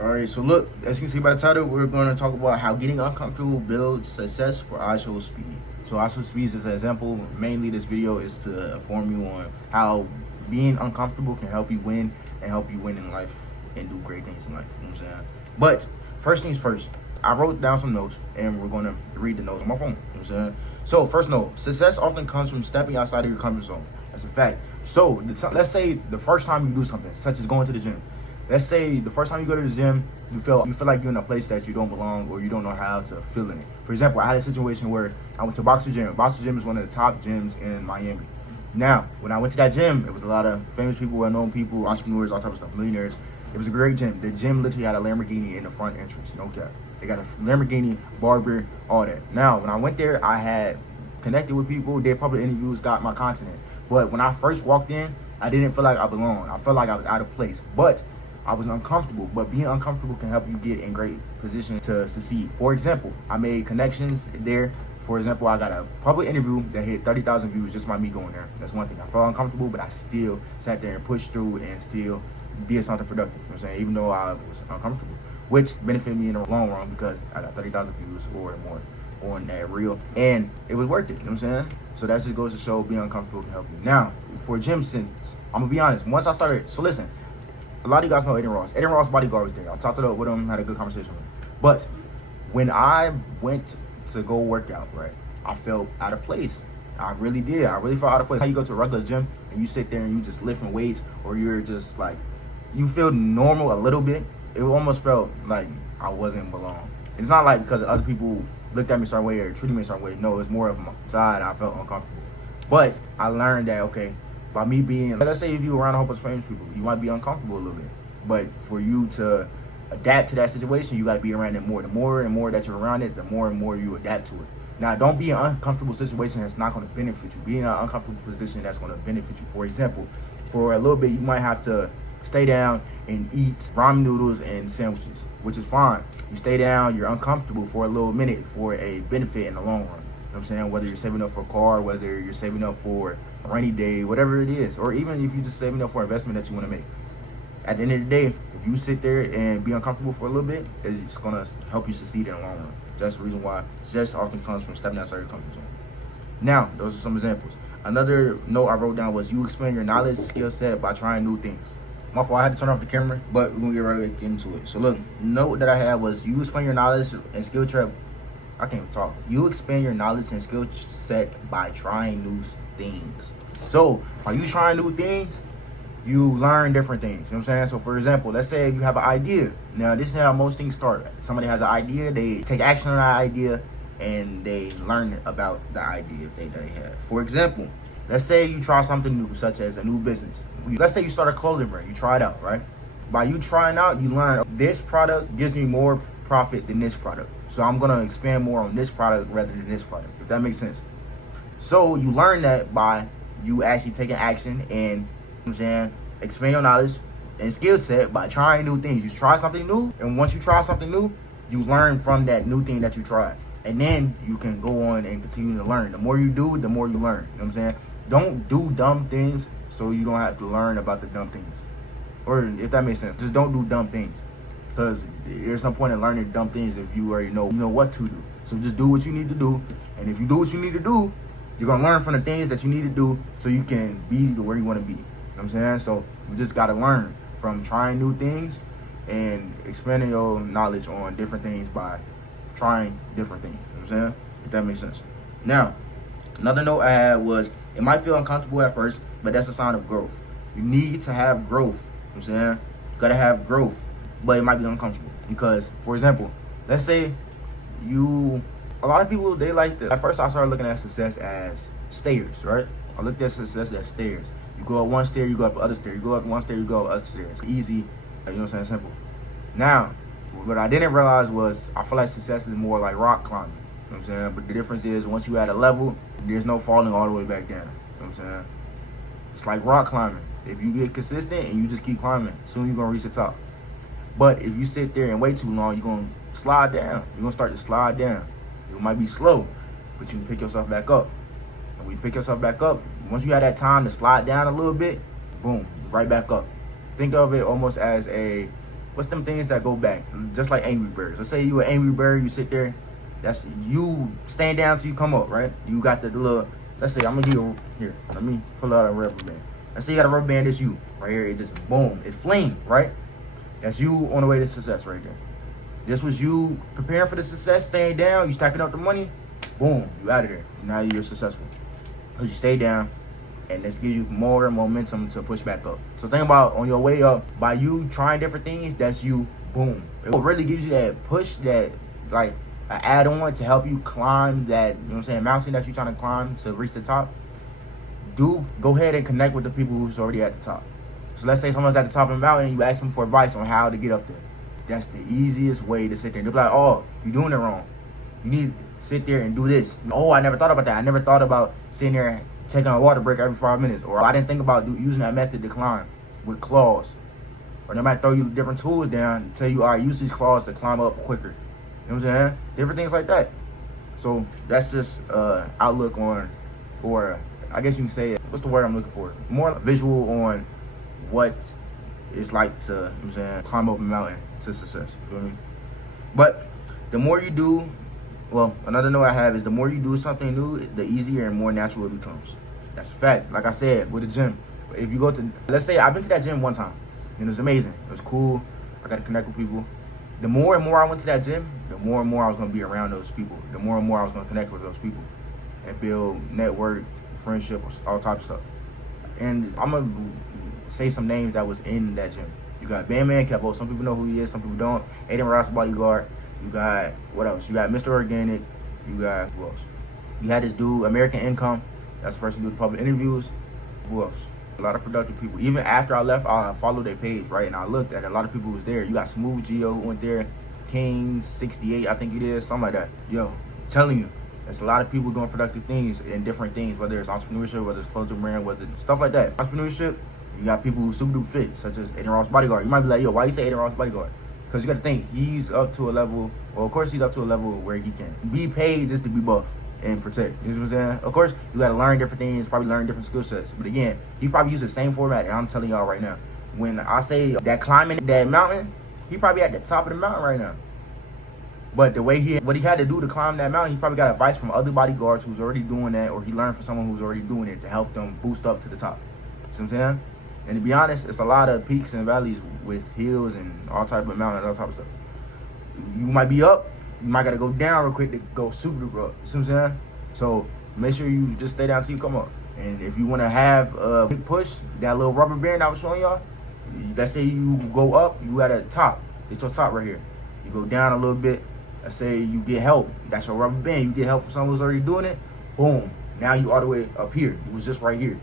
Alright, so look, as you can see by the title, we're going to talk about how getting uncomfortable builds success for iShowSpeed. So iShowSpeed is an example. Mainly this video is to inform you on how being uncomfortable can help you win and help you win in life and do great things in life. You know what I'm saying? But first things first, I wrote down some notes and we're going to read the notes on my phone. You know what I'm saying? So first note, success often comes from stepping outside of your comfort zone. That's a fact. So let's say the first time you do something, such as going to the gym. Let's say the first time you go to the gym, you feel like you're in a place that you don't belong or you don't know how to feel in it. For example, I had a situation where I went to Boxer Gym. Boxer Gym is one of the top gyms in Miami. Now, when I went to that gym, it was a lot of famous people, well-known people, entrepreneurs, all types of stuff, millionaires. It was a great gym. The gym literally had a Lamborghini in the front entrance, no cap. They got a Lamborghini, barber, all that. Now, when I went there, I had connected with people, did public interviews, got my content. But when I first walked in, I didn't feel like I belonged. I felt like I was out of place. But I was uncomfortable, but being uncomfortable can help you get in great position to succeed. For example, I made connections there. For example, I got a public interview that hit 30,000 views just by me going there. That's one thing. I felt uncomfortable, but I still sat there and pushed through and still did something productive. You know what I'm saying? Even though I was uncomfortable, which benefited me in the long run because I got 30,000 views or more on that reel, and it was worth it. You know what I'm saying? So that just goes to show being uncomfortable can help you. Now, for gym sense, I'm gonna be honest. Once I started, so listen. A lot of you guys know Aiden Ross. Aiden Ross bodyguard was there. I talked it up with him, had a good conversation with him. But when I went to go work out, right, I felt out of place. I really did. I really felt out of place. How you go to a regular gym and you sit there and you just lifting weights, or you're just like, you feel normal a little bit. It almost felt like I wasn't belong. It's not like because other people looked at me a certain way or treated me a certain way. No, it's more of my side. I felt uncomfortable. But I learned that, okay, by me being, let's say if you around a whole bunch of famous people, you might be uncomfortable a little bit. But for you to adapt to that situation, you got to be around it more. The more and more that you're around it, the more and more you adapt to it. Now, don't be in an uncomfortable situation that's not going to benefit you. Be in an uncomfortable position that's going to benefit you. For example, for a little bit, you might have to stay down and eat ramen noodles and sandwiches, which is fine. You stay down, you're uncomfortable for a little minute for a benefit in the long run. You know what I'm saying? Whether you're saving up for a car, whether you're saving up for a rainy day, whatever it is, or even if you're just saving up for investment that you want to make. At the end of the day, if you sit there and be uncomfortable for a little bit, it's going to help you succeed in the long run. That's the reason why success often comes from stepping outside your comfort zone. Now, those are some examples. Another note I wrote down was you expand your knowledge, skill set by trying new things. My fault, I had to turn off the camera, but we're going to get right into it. So look, note that I had was you expand your knowledge and skill set. I can't even talk. You expand your knowledge and skill set by trying new things. So, are you trying new things? You learn different things. You know what I'm saying? So, for example, let's say you have an idea. Now, this is how most things start. Somebody has an idea, they take action on that idea, and they learn about the idea they have. For example, let's say you try something new, such as a new business. Let's say you start a clothing brand. You try it out, right? By you trying out, you learn this product gives me more profit than this product. So I'm going to expand more on this product rather than this product, if that makes sense. So you learn that by you actually taking action and, you know what I'm saying, expand your knowledge and skill set by trying new things. You try something new, and once you try something new, you learn from that new thing that you tried. And then you can go on and continue to learn. The more you do, the more you learn. You know what I'm saying? Don't do dumb things so you don't have to learn about the dumb things. Or if that makes sense, just don't do dumb things. Because there's no point in learning dumb things if you already know what to do. So just do what you need to do. And if you do what you need to do, you're going to learn from the things that you need to do so you can be to where you want to be. You know what I'm saying? So you just got to learn from trying new things and expanding your knowledge on different things by trying different things. You know what I'm saying? If that makes sense. Now, another note I had was it might feel uncomfortable at first, but that's a sign of growth. You need to have growth. You know what I'm saying? You got to have growth. But it might be uncomfortable because, for example, let's say a lot of people, they like at first I started looking at success as stairs, right? I looked at success as stairs. You go up one stair, you go up the other stair. You go up one stair, you go up other stairs. It's easy, you know what I'm saying, simple. Now, what I didn't realize was I feel like success is more like rock climbing, you know what I'm saying? But the difference is once you at a level, there's no falling all the way back down, you know what I'm saying? It's like rock climbing. If you get consistent and you just keep climbing, soon you're going to reach the top. But if you sit there and wait too long, you're going to slide down. You're going to start to slide down. It might be slow, but you can pick yourself back up. And when you pick yourself back up, once you have that time to slide down a little bit, boom, right back up. Think of it almost as a what's them things that go back? Just like Angry Birds. Let's say you an Angry Bird, you sit there, that's you stand down till you come up, right? You got the little, let's say I'm gonna give you, here, let me pull out a rubber band. Let's say you got a rubber band, it's you, right here, it just boom, it flame, right? That's you on the way to success right there. This was you preparing for the success, staying down, you stacking up the money, boom, you out of there. Now you're successful. Because you stay down, and this gives you more momentum to push back up. So think about on your way up, by you trying different things, that's you, boom. It really gives you that push, that like an add-on to help you climb that, you know what I'm saying, mountain that you're trying to climb to reach the top. Go ahead and connect with the people who's already at the top. So let's say someone's at the top of the mountain, you ask them for advice on how to get up there. That's the easiest way to sit there. They'll be like, oh, you're doing it wrong. You need to sit there and do this. Oh, I never thought about that. I never thought about sitting there taking a water break every 5 minutes. Or I didn't think about using that method to climb with claws. Or they might throw you different tools down and tell you, all right, use these claws to climb up quicker. You know what I'm saying? Different things like that. So that's just outlook on, or I guess you can say, what's the word I'm looking for? More visual on what it's like to, you know what I'm saying, climb up a mountain to success. You feel me? But the more you do, well, another note I have is the more you do something new, the easier and more natural it becomes. That's a fact. Like I said, with the gym, if you go to, let's say I've been to that gym one time, and it was amazing. It was cool. I got to connect with people. The more and more I went to that gym, the more and more I was going to be around those people. The more and more I was going to connect with those people and build network, friendship, all types of stuff. And I'm going to say some names that was in that gym. You got Bandman Kevo. Some people know who he is, some people don't. Aiden Ross Bodyguard. You got, what else? You got Mr. Organic. You got, who else? You had this dude, American Income. That's the person who do the public interviews. Who else? A lot of productive people. Even after I left, I followed their page, right? And I looked at a lot of people who was there. You got Smooth Geo who went there. King 68, I think it is. Something like that. Yo, telling you. There's a lot of people doing productive things and different things, whether it's entrepreneurship, whether it's clothing brand, whether it's stuff like that. Entrepreneurship, you got people who super duper fit, such as Aiden Ross Bodyguard. You might be like, yo, why you say Aiden Ross Bodyguard? Because you got to think, he's up to a level, well, of course he's up to a level where he can be paid just to be buff and protect. You know what I'm saying? Of course, you got to learn different things, probably learn different skill sets. But again, he probably uses the same format, and I'm telling y'all right now, when I say that climbing that mountain, he probably at the top of the mountain right now. But the way what he had to do to climb that mountain, he probably got advice from other bodyguards who's already doing that, or he learned from someone who's already doing it to help them boost up to the top. See what I'm saying? And to be honest, it's a lot of peaks and valleys with hills and all type of mountains, all type of stuff. You might be up, you might gotta go down real quick to go super duper up. You see what I'm saying? So make sure you just stay down till you come up. And if you wanna have a big push, that little rubber band I was showing y'all, let's say you go up, you at the top. It's your top right here. You go down a little bit. Let's say you get help. That's your rubber band. You get help from someone who's already doing it. Boom. Now you all the way up here. It was just right here.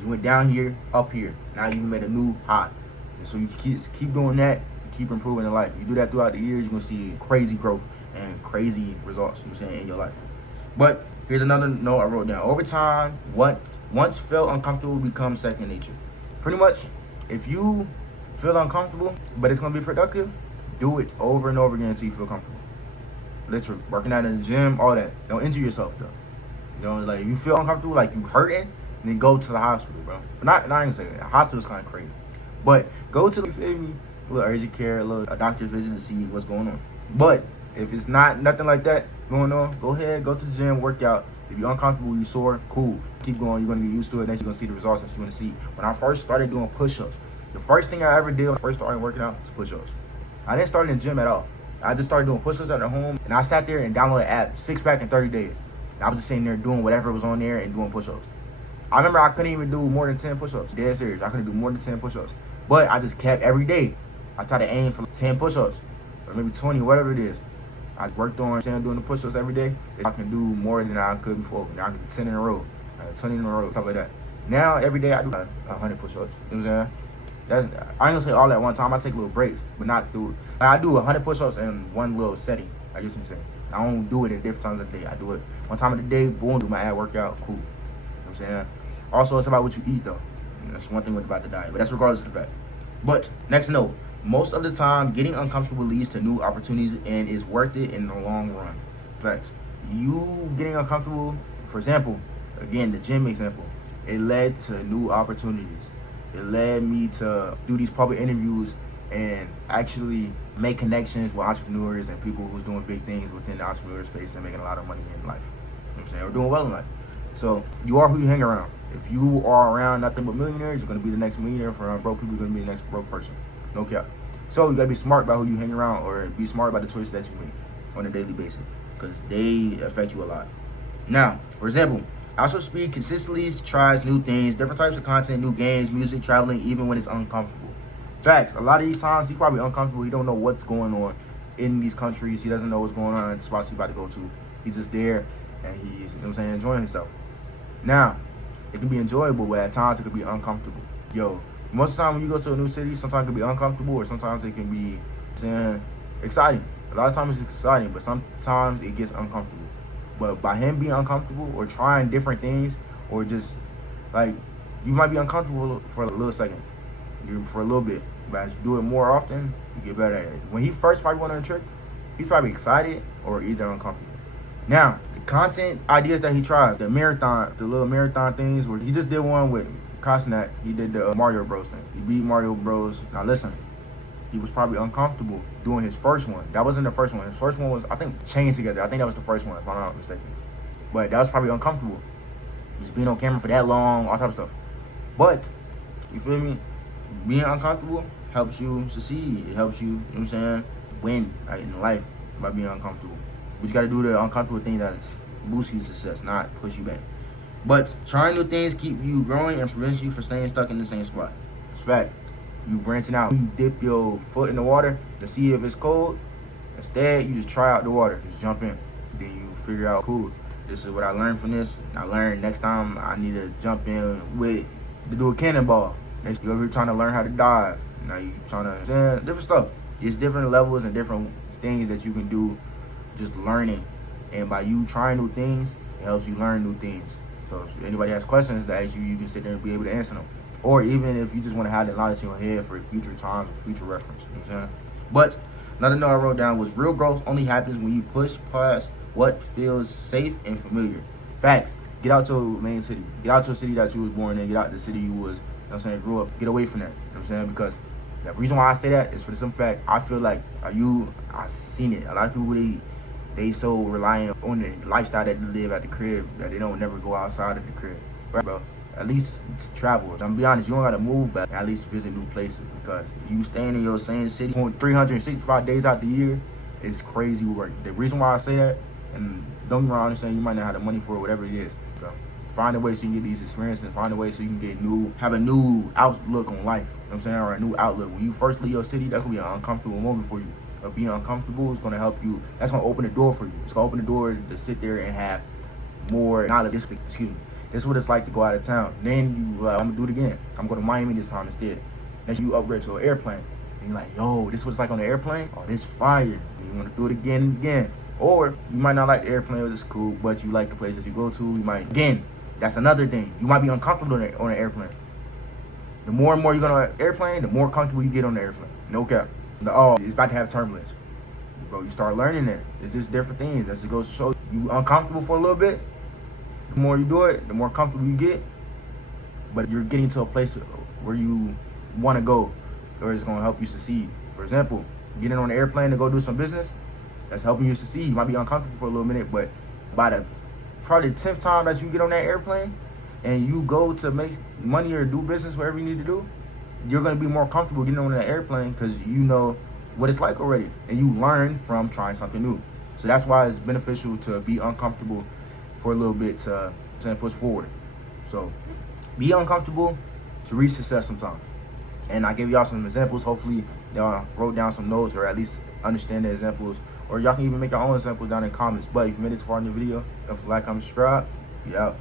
You went down here, up here. Now you made a new high. And so you keep doing that, keep improving in life. You do that throughout the years, you're gonna see crazy growth and crazy results, you know what I'm saying, in your life. But here's another note I wrote down. Over time, what once felt uncomfortable becomes second nature. Pretty much, if you feel uncomfortable, but it's gonna be productive, do it over and over again until you feel comfortable. Literally, working out in the gym, all that. Don't injure yourself though. You know, like if you feel uncomfortable, like you hurting, then go to the hospital, bro. But not even gonna say that. Hospital's kind of crazy. But go to, you feel me, a little urgent care, a doctor's visit to see what's going on. But if it's nothing like that going on, go ahead, go to the gym, work out. If you're uncomfortable, you sore, cool. Keep going, you're gonna get used to it, then you're gonna see the results that you wanna see. When I first started doing push-ups, the first thing I ever did when I first started working out was push-ups. I didn't start in the gym at all. I just started doing push-ups at home, and I sat there and downloaded the app, 6-pack in 30 days. And I was just sitting there doing whatever was on there and doing push-ups. I remember I couldn't even do more than 10 push-ups. Dead serious, I couldn't do more than 10 push-ups. But I just kept every day. I tried to aim for 10 push-ups, or maybe 20, whatever it is. I worked on doing the push-ups every day. I can do more than I could before. Now I can do 10 in a row, 20 in a row, stuff like that. Now every day I do 100 push-ups. You know what I'm saying? I ain't gonna say all at one time. I take little breaks, but not do it. Like I do 100 push-ups in one little setting. I guess you can say. I don't do it at different times of the day. I do it one time of the day, boom, do my ab workout, cool. You know what I'm saying? Also, it's about what you eat though. That's one thing about the diet, but that's regardless of the fact. But next note, most of the time, getting uncomfortable leads to new opportunities and is worth it in the long run. Facts. You getting uncomfortable, for example, again, the gym example, it led to new opportunities. It led me to do these public interviews and actually make connections with entrepreneurs and people who's doing big things within the entrepreneur space and making a lot of money in life. You know what I'm saying? Or doing well in life. So you are who you hang around. If you are around nothing but millionaires, you're gonna be the next millionaire. For broke people, you're gonna be the next broke person. No cap. So you gotta be smart about who you hang around, or be smart about the choices that you make on a daily basis, because they affect you a lot. Now, for example, iShowSpeed consistently tries new things, different types of content, new games, music, traveling, even when it's uncomfortable. Facts. A lot of these times, he's probably uncomfortable. He don't know what's going on in these countries. He doesn't know what's going on in the spots he's about to go to. He's just there, and he's, you know what I'm saying, enjoying himself. Now, it can be enjoyable, but at times it could be uncomfortable. Yo, most of the time when you go to a new city, sometimes it can be uncomfortable, or sometimes it can be exciting. A lot of times it's exciting, but sometimes it gets uncomfortable. But by him being uncomfortable or trying different things, or just like, you might be uncomfortable for a little second, for a little bit, but as you do it more often, you get better at it. When he first probably went on a trip, he's probably excited or either uncomfortable. Now, the content ideas that he tries, the little marathon things, where he just did one with Cosnack. He did the Mario Bros thing. He beat Mario Bros. Now listen, he was probably uncomfortable doing his first one. That wasn't the first one. His first one was, I think, Chained Together. I think that was the first one, if I'm not mistaken. But that was probably uncomfortable. Just being on camera for that long, all type of stuff. But, you feel me? Being uncomfortable helps you succeed. It helps you, you know what I'm saying, win in life by being uncomfortable. But you gotta do the uncomfortable thing that boosts your success, not push you back. But trying new things keep you growing and prevents you from staying stuck in the same spot. It's fact. You branching out. You dip your foot in the water to see if it's cold. Instead, you just try out the water. Just jump in. Then you figure out, cool, this is what I learned from this. I learned next time I need to jump in to do a cannonball. You're over here trying to learn how to dive. Now you trying to, different stuff. It's different levels and different things that you can do just learning. And by you trying new things, it helps you learn new things. So if anybody has questions to ask you, you can sit there and be able to answer them. Or even if you just want to have the knowledge in your head for future times or future reference. You know what I'm saying? But another note I wrote down was, real growth only happens when you push past what feels safe and familiar. Facts. Get out to a main city. Get out to a city that you was born in. Get out to the city you was, you know what I'm saying, grew up. Get away from that. You know what I'm saying? Because the reason why I say that is for the simple fact, I feel like I've seen it. A lot of people, they so reliant on the lifestyle that they live at the crib that they don't never go outside of the crib. Right, bro? At least travel. I'm gonna be honest, you don't gotta move, but at least visit new places, because you staying in your same city 365 days out the year is crazy work. The reason why I say that, and don't get me wrong, I understand you might not have the money for it, whatever it is. So find a way so you can get these experiences, and find a way so you can have a new outlook on life. You know what I'm saying? Or a new outlook. When you first leave your city, that's gonna be an uncomfortable moment for you. But being uncomfortable is gonna help you. That's gonna open the door for you. It's gonna open the door to sit there and have more knowledge. Excuse me. This is what it's like to go out of town. Then you I'm gonna do it again. I'm going to Miami this time instead. Then you upgrade to an airplane. And you're like, yo, this is what it's like on the airplane? Oh, this fire. And you want to do it again and again. Or you might not like the airplane, but it's cool, but you like the places you go to. You might, again, that's another thing. You might be uncomfortable on an airplane. The more and more you go on an airplane, the more comfortable you get on the airplane. No cap. It's about to have turbulence. Bro, you start learning it. It's just different things. That just goes to show you uncomfortable for a little bit. The more you do it, the more comfortable you get. But you're getting to a place where you want to go, or it's going to help you succeed. For example, getting on an airplane to go do some business, that's helping you succeed. You might be uncomfortable for a little minute, but by the probably 10th time that you get on that airplane and you go to make money or do business, whatever you need to do, you're going to be more comfortable getting on that airplane because you know what it's like already. And you learn from trying something new. So that's why it's beneficial to be uncomfortable for a little bit to push forward. So be uncomfortable to reach success sometimes. And I gave y'all some examples. Hopefully y'all wrote down some notes, or at least understand the examples, or y'all can even make your own examples down in the comments. But if you made it to far in the video, don't forget to like, comment, subscribe. Be out.